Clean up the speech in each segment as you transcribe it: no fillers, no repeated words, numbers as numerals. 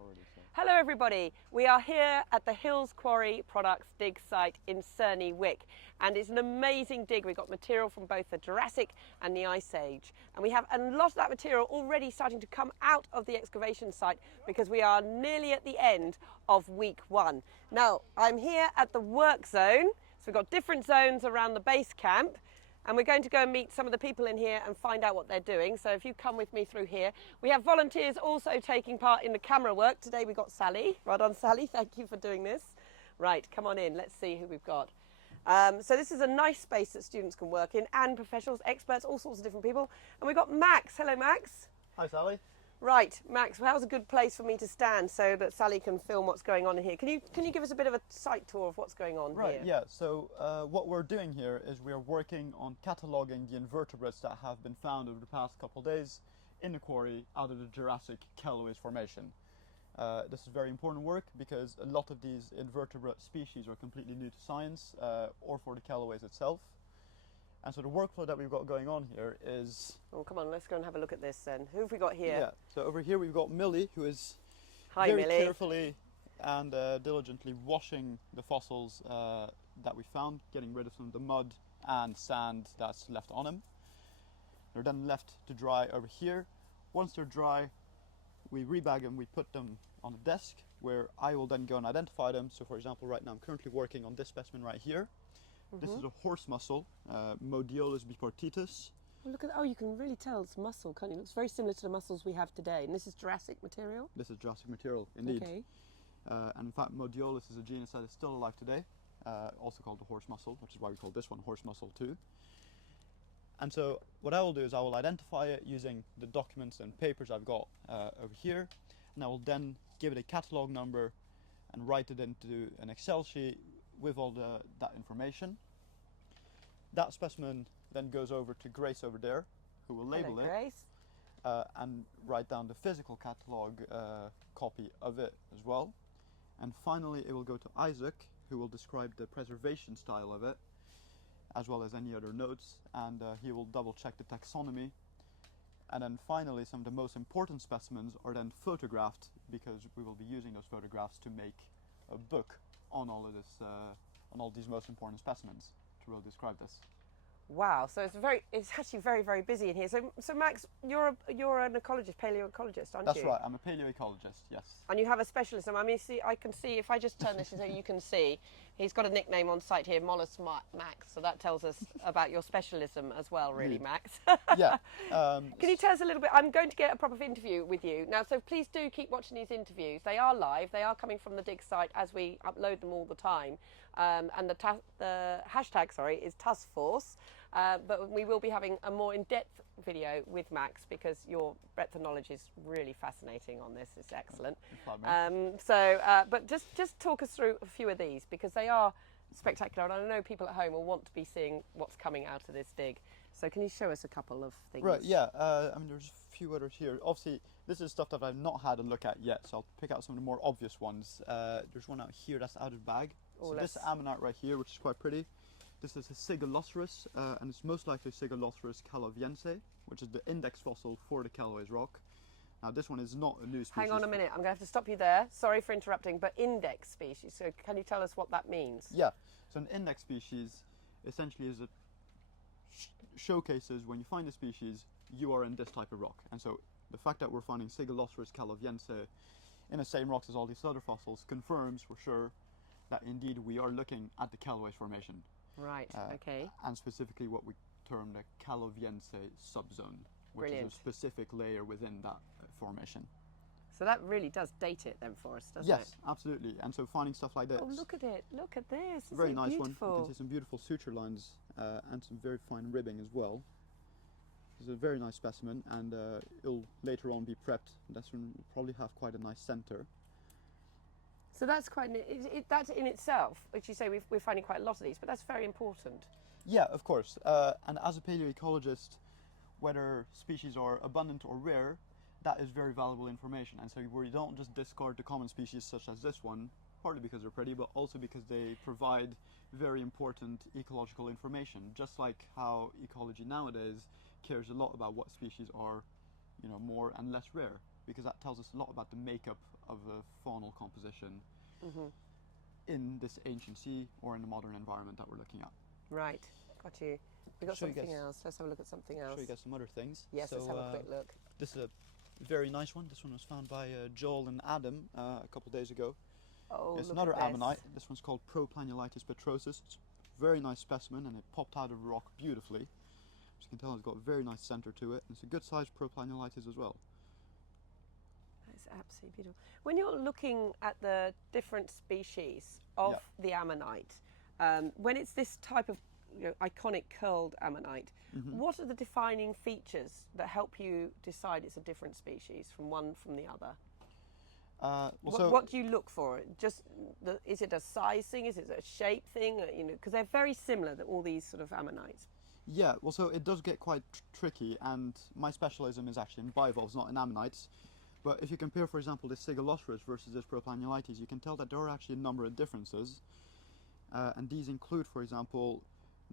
already. So. Hello everybody, we are here at the Hills Quarry Products dig site in Cerney Wick, and it's an amazing dig. We've got material from both the Jurassic and the Ice Age, and we have a lot of that material already starting to come out of the excavation site because we are nearly at the end of week 1. Now I'm here at the work zone, so we've got different zones around the base camp. And we're going to go and meet some of the people in here and find out what they're doing. So if you come with me through here. We have volunteers also taking part in the camera work. Today we got Sally. Well done, Sally. Thank you for doing this. Right, come on in. Let's see who we've got. So this is a nice space that students can work in, and professionals, experts, all sorts of different people. And we've got Max. Hello, Max. Hi, Sally. Right, Max, how's a good place for me to stand so that Sally can film what's going on in here? Can you give us a bit of a site tour of what's going on here? Right, yeah. So what we're doing here is we're working on cataloguing the invertebrates that have been found over the past couple of days in the quarry out of the Jurassic Callaway's Formation. This is very important work because a lot of these invertebrate species are completely new to science or for the Callaways itself. And so the workflow that we've got going on here is... Oh, come on, let's go and have a look at this then. Who have we got here? Yeah, so over here we've got Millie, who is Hi, very Millie. carefully and diligently washing the fossils that we found, getting rid of some of the mud and sand that's left on them. They're then left to dry over here. Once they're dry, we rebag them, we put them on the desk, where I will then go and identify them. So for example, right now I'm currently working on this specimen right here. This is a horse mussel, Modiolus bipartitus. Oh, look at you can really tell it's muscle, can't you? It looks very similar to the mussels we have today. And this is Jurassic material? This is Jurassic material, indeed. Okay. And in fact, Modiolus is a genus that is still alive today, also called the horse mussel, which is why we call this one horse mussel too. And so what I will do is I will identify it using the documents and papers I've got over here, and I will then give it a catalogue number and write it into an Excel sheet with all that information. That specimen then goes over to Grace over there, who will label Hello, Grace. and write down the physical catalogue copy of it as well. And finally it will go to Isaac, who will describe the preservation style of it, as well as any other notes, and he will double check the taxonomy. And then finally some of the most important specimens are then photographed, because we will be using those photographs to make a book on all of this, on all these most important specimens to really describe this. Wow, so it's actually very, very busy in here. So Max, you're an ecologist, palaeo-ecologist, aren't you? That's right, I'm a palaeo-ecologist, yes. And you have a specialism. I mean, I can see, if I just turn this so you can see, he's got a nickname on site here, Mollusk Max, so that tells us about your specialism as well, really, Max. Yeah. Can you tell us a little bit? I'm going to get a proper interview with you. Now, so please do keep watching these interviews. They are live. They are coming from the dig site as we upload them all the time. And the hashtag, is TUSForce. But we will be having a more in-depth video with Max because your breadth of knowledge is really fascinating on this. It's excellent. But just talk us through a few of these because they are spectacular, and I know people at home will want to be seeing what's coming out of this dig. So can you show us a couple of things? Right, yeah. I mean, there's a few others here. Obviously, this is stuff that I've not had a look at yet, so I'll pick out some of the more obvious ones. There's one out here that's out of bag. So this ammonite right here, which is quite pretty. This is a Sigillosaurus, and it's most likely Sigillosaurus calaviense, which is the index fossil for the Callaway's rock. Now, this one is not a new species. Hang on a minute, I'm going to have to stop you there. Sorry for interrupting, but index species, so can you tell us what that means? Yeah, so an index species essentially is showcases when you find a species, you are in this type of rock. And so the fact that we're finding Sigillosaurus calaviense in the same rocks as all these other fossils confirms for sure that indeed we are looking at the Callaway's Formation. Right, okay. And specifically what we term the Calaviense subzone, which is a specific layer within that formation. So that really does date it then for us, doesn't it? Yes, absolutely. And so finding stuff like this. Oh, look at it. Look at this. Isn't very it nice beautiful? one. You can see some beautiful suture lines and some very fine ribbing as well. It's a very nice specimen, and it'll later on be prepped. That's when we'll probably have quite a nice center. So that's quite, that in itself, which you say we're finding quite a lot of these, but that's very important. Yeah, of course. And as a paleoecologist, whether species are abundant or rare, that is very valuable information. And so we don't just discard the common species such as this one, partly because they're pretty, but also because they provide very important ecological information. Just like how ecology nowadays cares a lot about what species are, more and less rare, because that tells us a lot about the makeup of a faunal composition in this ancient sea or in the modern environment that we're looking at. Right, got you. We've got Show you something guys- else. Let's have a look at something else. Show you guys some other things. Yes, let's have a quick look. This is a very nice one. This one was found by Joel and Adam a couple days ago. Oh, It's look another at this. ammonite. This one's called Proplanulatus petrosus. It's a very nice specimen, and it popped out of the rock beautifully. As you can tell, it's got a very nice center to it. And it's a good sized Proplanulatus as well. That's absolutely beautiful. When you're looking at the different species of the ammonite, when it's this type of iconic curled ammonite, what are the defining features that help you decide it's a different species from one from the other? What do you look for? Just is it a size thing? Is it a shape thing? Because they're very similar, all these sort of ammonites. Yeah, well, so it does get quite tricky, and my specialism is actually in bivalves, not in ammonites. But if you compare, for example, this Sigiloscurus versus this Proplanulates, you can tell that there are actually a number of differences. And these include, for example,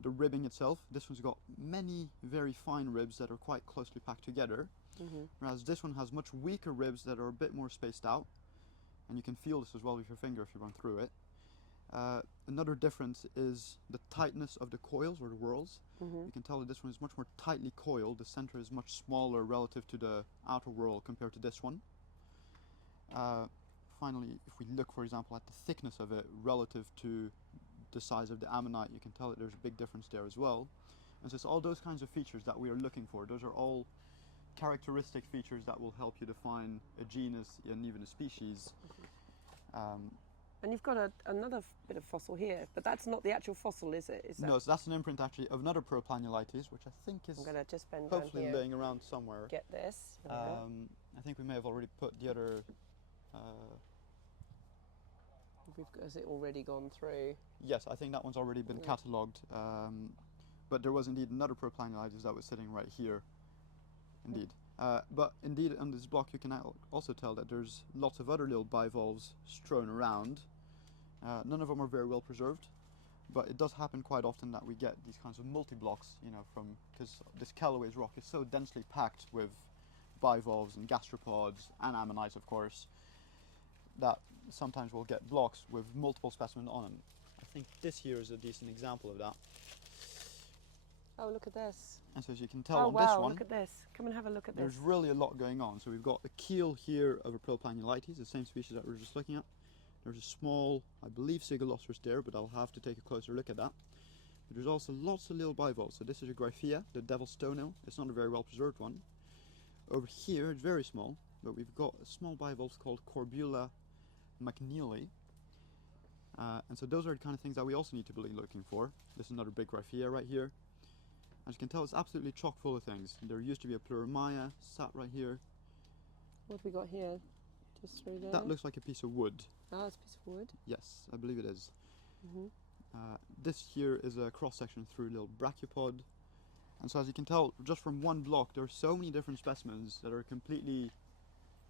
the ribbing itself. This one's got many very fine ribs that are quite closely packed together, whereas this one has much weaker ribs that are a bit more spaced out. And you can feel this as well with your finger if you run through it. Another difference is the tightness of the coils or the whorls. You can tell that this one is much more tightly coiled. The center is much smaller relative to the outer whorl compared to this one. Finally, if we look, for example, at the thickness of it relative to the size of the ammonite, you can tell that there's a big difference there as well. And so it's all those kinds of features that we are looking for. Those are all characteristic features that will help you define a genus and even a species. And you've got another bit of fossil here, but that's not the actual fossil, is it? Is that... No, so that's an imprint actually of another Proplanulates, which I think is I'm going to just bend down hopefully here. laying around somewhere. Get this. I think we may have already put the other. Has it already gone through? Yes, I think that one's already been catalogued. But there was indeed another Proplanulates that was sitting right here. Indeed. But indeed on this block you can also tell that there's lots of other little bivalves strewn around. None of them are very well preserved, but it does happen quite often that we get these kinds of multi-blocks, because this Callaway's rock is so densely packed with bivalves and gastropods and ammonites, of course, that sometimes we'll get blocks with multiple specimens on them. I think this here is a decent example of that. Oh, look at this. And so as you can tell Oh, on wow, this one, look at this. Come and have a look at this. there's really a lot going on. So we've got a keel here of a Proplanulates, the same species that we were just looking at. There's a small, I believe, Sigiloscurus there, but I'll have to take a closer look at that. But there's also lots of little bivalves. So this is a Gryphea, the devil's toenail. It's not a very well preserved one. Over here, it's very small, but we've got a small bivalves called Corbula McNeely. And so those are the kind of things that we also need to be looking for. This is another big Gryphea right here. As you can tell, it's absolutely chock full of things. There used to be a Pleuramia sat right here. What have we got here? Just through there? That looks like a piece of wood. Oh, it's a piece of wood. Yes, I believe it is. This here is a cross-section through a little brachiopod. And so as you can tell, just from one block, there are so many different specimens that are completely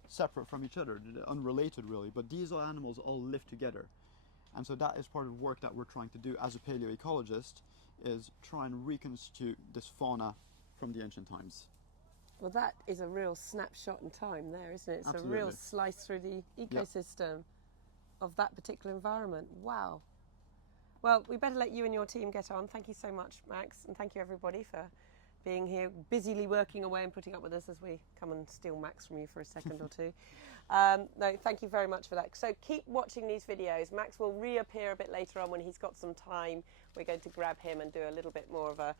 separate from each other, unrelated really, but these animals all live together. And so that is part of the work that we're trying to do as a paleoecologist, is try and reconstitute this fauna from the ancient times. Well, that is a real snapshot in time there, isn't it? It's Absolutely. a real slice through the ecosystem of that particular environment. Wow. Well, we better let you and your team get on. Thank you so much, Max, and thank you everybody for being here, busily working away and putting up with us as we come and steal Max from you for a second or two. No, thank you very much for that. So keep watching these videos. Max will reappear a bit later on when he's got some time. We're going to grab him and do a little bit more of a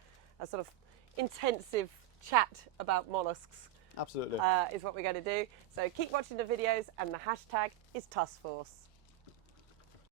sort of intensive chat about mollusks. Absolutely. Is what we're going to do. So keep watching the videos, and the hashtag is TussForce.